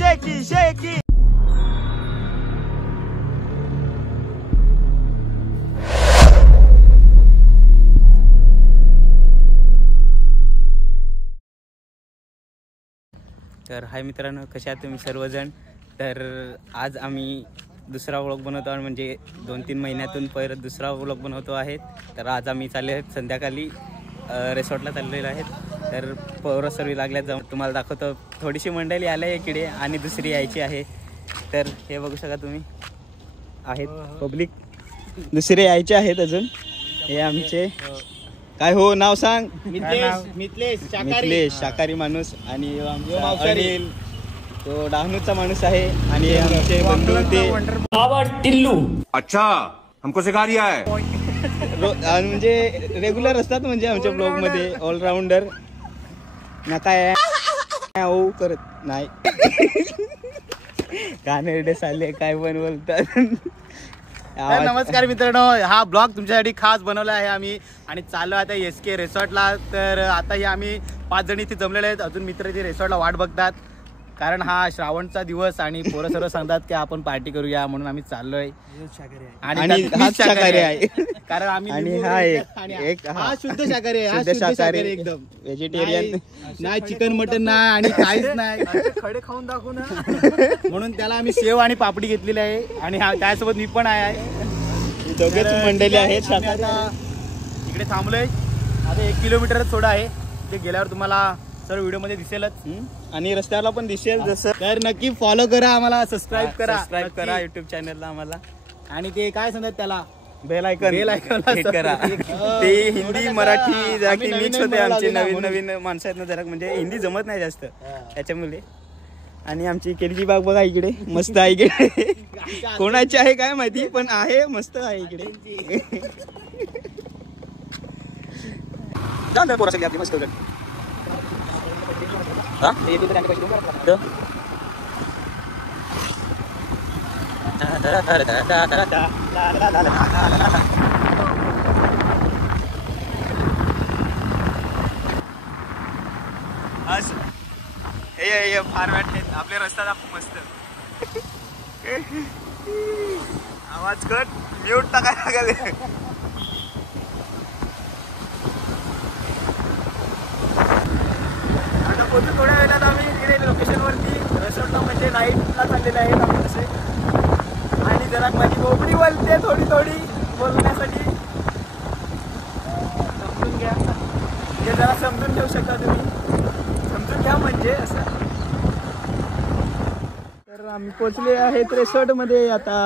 शेकी शेकी. तर हाय मित्रांनो, कशा आहात तुम्ही सर्वजण. तर आज आम्ही दुसरा व्लॉग बनवतो आहे, म्हणजे 2-3 महिन्यातून परत दुसरा व्लॉग बनवतो आहेत. तर आज आम्ही चालले आहेत संध्याकाळी रिसॉर्टला चाललेलो आहेत. तर पोरं सर्व लागल्यात जाऊन तुम्हाला दाखवतो. थोडीशी मंडळी आली आहे इकडे आणि दुसरी यायची आहे. तर हे बघू शकता तुम्ही आहेत पब्लिक, दुसरे यायचे आहेत अजून. हे आमचे काय हो नाव सांग. मिथलेश शाकाहारी माणूस. आणि अनिल तो डहाणूचा माणूस आहे. आणि आमचे बंधू ते बाबा टिल्लू. अच्छा हमको सिखा रिया है. म्हणजे रेग्युलर असतात म्हणजे आमच्या ब्लॉग मध्ये ऑलराऊंडर ना काय करत नाही. कानेरडे साले काय पण बोलतात. नमस्कार मित्रांनो, हा ब्लॉग तुमच्यासाठी खास बनवला आहे आम्ही आणि चाललो आता SK रिसॉर्टला. तर आता आम्ही 5 जण इथे जमलेले आहेत. अजून मित्र ते रिसॉर्टला वाट बघतात, कारण हा श्रावणचा दिवस आणि पोरं सर्व सांगतात की आपण पार्टी करूया, म्हणून आम्ही चाललोय. आणि हा शाकाहारी आहे, कारण आम्ही आणि हा एक हा शुद्ध शाकाहारी आहे. शुद्ध शाकाहारी एकदम व्हेजिटेरियन नाही, चिकन मटन नाही आणि काहीच नाही. खडे खाऊन दाखवू ना. म्हणून त्याला आम्ही शेव आणि पापडी घेतलेली आहे. आणि त्यासोबत मी पण आहे. दोघेच मंडळी आहेत आम्ही आता इकडे थांबलोय. आता 1 किलोमीटर थोडं आहे. ते गेल्यावर तुम्हाला सर्व व्हिडिओ मध्ये दिसेलच आणि रस्त्याला पण दिसेल जसं. तर नक्की फॉलो करा आम्हाला, सबस्क्राईब करा युट्यूब चॅनलला आम्हाला. आणि ते काय सांगतात त्याला, बेल आयकॉन हिट करा. ते हिंदी मराठी जरा की मिक्स होते. आमचे नवीन माणसं आहेत ना, जरा म्हणजे हिंदी जमत नाही जास्त त्याच्यामुळे. आणि आमची केळीची बाग बघा इकडे मस्त आहे. इकडे कोणाची आहे काय माहिती, पण आहे मस्त आहे इकडे. पोरं सगळी आपली मस्त हे फार वाटते आपल्या रस्त्यात मस्त. आवाज कट म्यूट टाकायला लागले. आता पोहोचू थोड्या वेळात आम्ही इकडे लोकेशन वरती रिसॉर्टला, म्हणजे नाईटला चाललेले आहेत आम्ही तसे. आणि जरा माझी बोबडी बोलते थोडी बोलण्यासाठी, समजून घ्या. हे जरा समजून घेऊ शकता तुम्ही, समजून घ्या म्हणजे असं. तर आम्ही पोचले आहेत रिसॉर्ट मध्ये आता.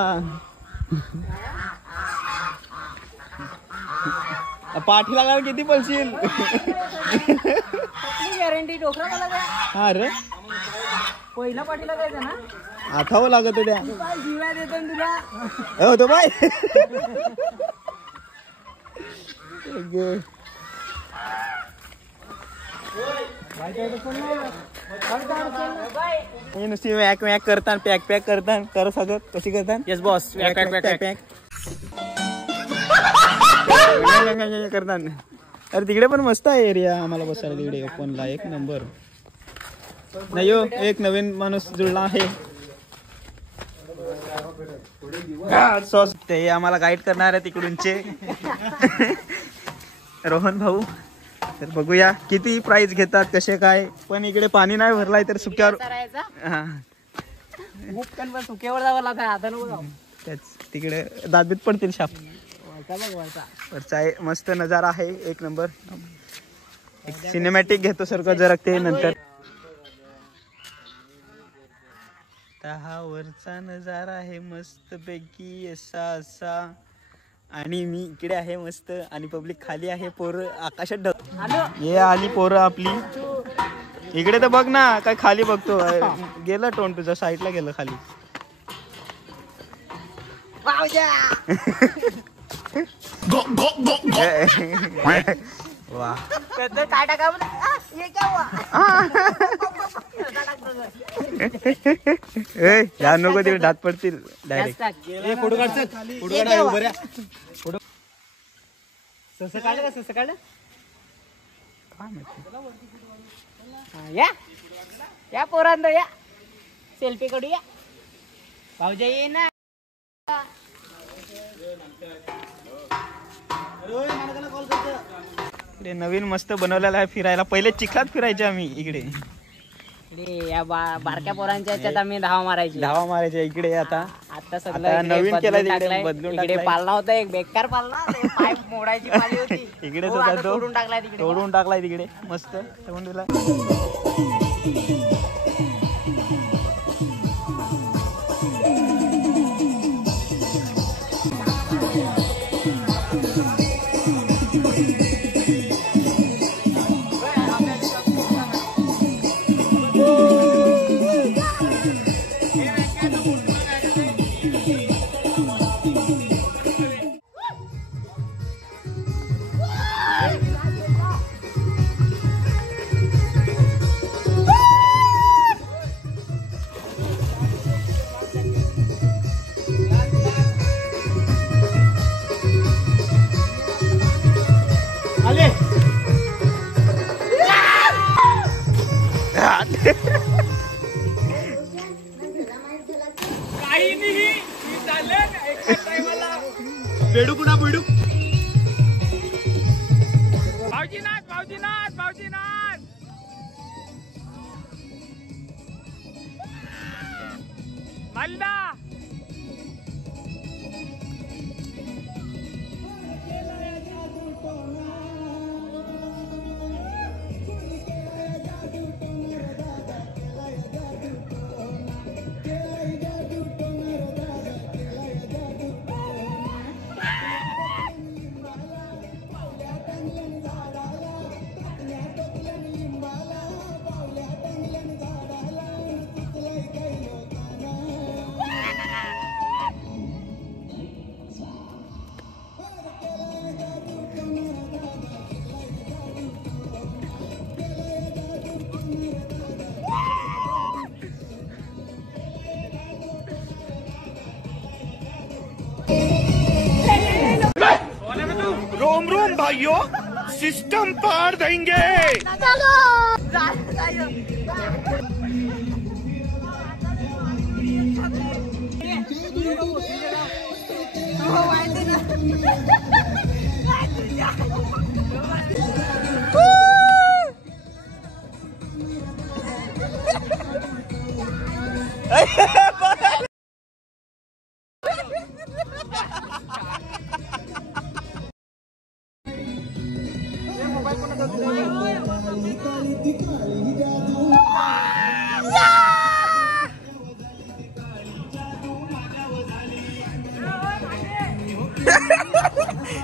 पाठीला लावून किती पळशील. गॅरंटी डोकरा मला काय. हा रे, पहिला पाठीला जायचं ना, आठावं लागत त्या. काय जीवा देतो ना तुला. हो तो बाय. नुसती वॅक वॅक करतान, पॅक करतान. तर सगळं कशी करतान. येस बॉस, पॅक करतान. अरे तिकडे पण मस्त आहे एरिया आम्हाला बसायला. तिकडे ओपनला एक नंबर. नाही हो, एक नवीन माणूस जुळला आहे. ते आम्हाला गाईड करणार आहे तिकडूनचे रोहन भाऊ. तर बघूया किती प्राइस घेतात, कसे काय. पण इकडे पाणी नाही भरलाय तर सुक्यावर. सुक्यावर जावं लागतं, हातानं जाऊ. तेच तिकडे दादबीत पडतील शाप. वरचा आहे मस्त नजारा आहे, एक नंबर. एक सिनेमॅटिक घेतो सारखं जरा ते नंतर. हा वरचा नजारा आहे मस्त पैकी असा. आणि मी इकडे आहे मस्त, आणि पब्लिक खाली आहे. पोरं आकाशात हे आली पोरं आपली. इकडे तर बघ ना, काय खाली बघतो. गेलं तोंड तुझं, साईडला गेलं खाली. वा काय टाकावं. या नको तिकडे दात पडतील डायरेक्ट. फोटो काढ. सस काढलं का, सस काढलं. या पोरांनो या. सेल्फी काढूया. भाऊजा ये ना. इकडे नवीन मस्त बनवलेला आहे फिरायला. पहिले चिखलात फिरायचे आम्ही इकडे. या बारक्या पोरांच्या ह्याच्यात आम्ही धावा मारायचे इकडे. आता आता सगळं नवीन केलं बदलून इकडे पालना होता एक बेकार पालना. पाईप मोडायची पाली होती. इकडे तोडून टाकलाय तिकडे. तोडून टाकलाय तिकडे मस्त ठेवून दिला. बेडू पुन्हा बेडू. भाऊजीनाथ मल्ला. रोम रोम भाइयों, सिस्टम पार देंगे.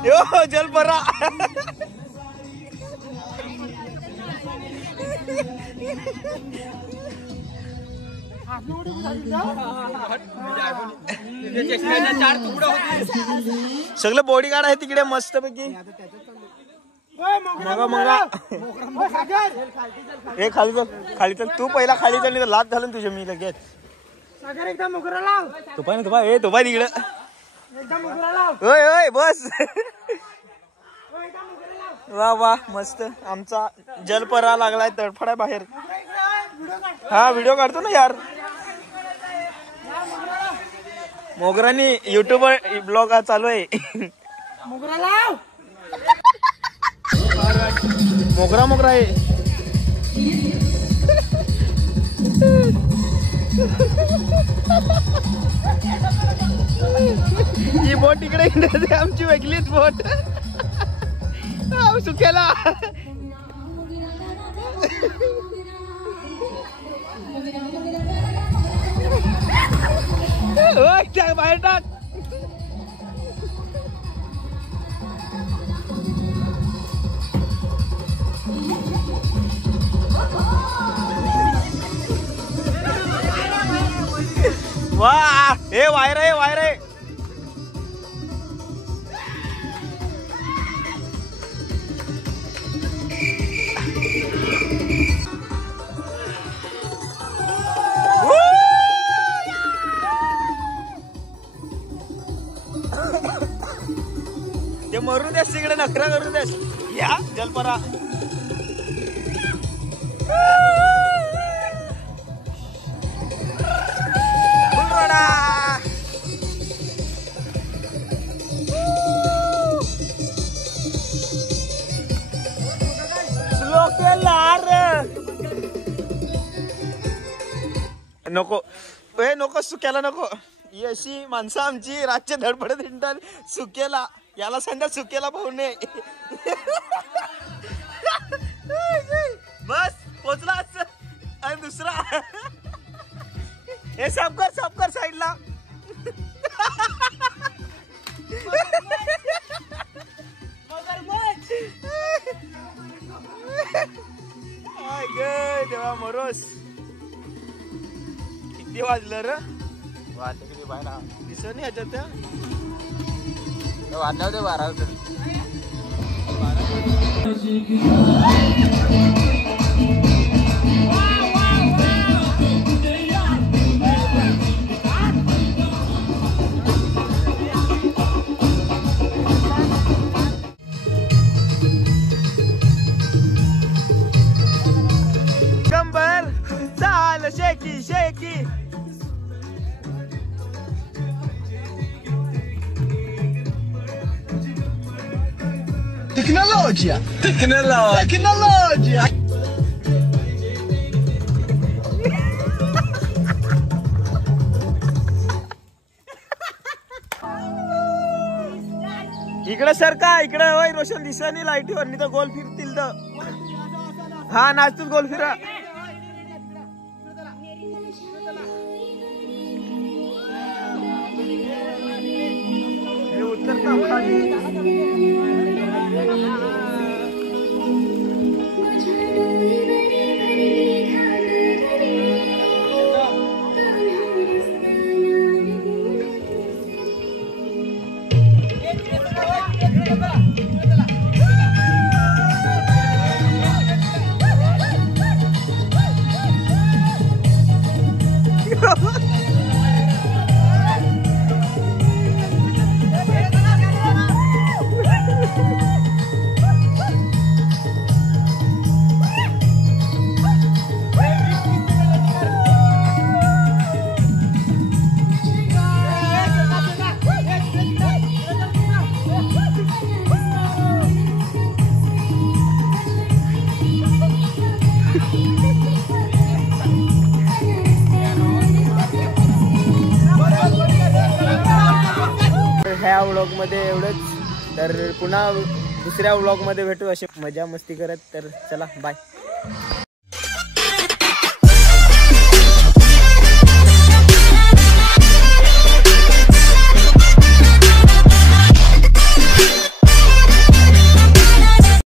यो जलपरा. सगळं बॉडी गार्ड आहे तिकडे मस्त पैकी. मंगा हे खाली चल तू पहिला खाली चल नाही तर लात झालं तुझ्या मी लगेच. तुपा तिकडे. ओय बस. वा वा मस्त. आमचा जलपरा लागलाय तडफडाय बाहेर. हा व्हिडिओ काढतो ना यार. मोगरानी युट्यूबर ब्लॉग चालू आहे. मोगरा आहे. ही बोट इकडे आमची वेगळीच बोट. सुख्याला बाहेर टाक. वा हे वायर आहे. ते मरू देस तिकडे नखरा करू देस. या जलपरा. नको ए नको सुक्याला नको. ही अशी माणसं आमची रातचे धडपडत हिंडतात सुक्याला. याला संध्या सुक्याला पाहू नये. बस पोचलाच. आणि दुसरा हे साफ कर साईडला. देवा मरोस. किती वाजलं र? वाजले किती बाहेर दिसत नाही ह्याच्यात. वाजल्या होते 12. कंबर चाल शेकी शेकी. Tecnologia. इकडे सर का इकडे होय रोशन दिसणी लाईटीवर नाही तर गोल फिरतील तर. हा नाचतोच गोल फिरा. हे उतरता खाली. ह्या व्लॉगमध्ये एवढंच. तर पुन्हा दुसऱ्या व्लॉगमध्ये भेटू अशी मजा मस्ती करत. तर चला बाय.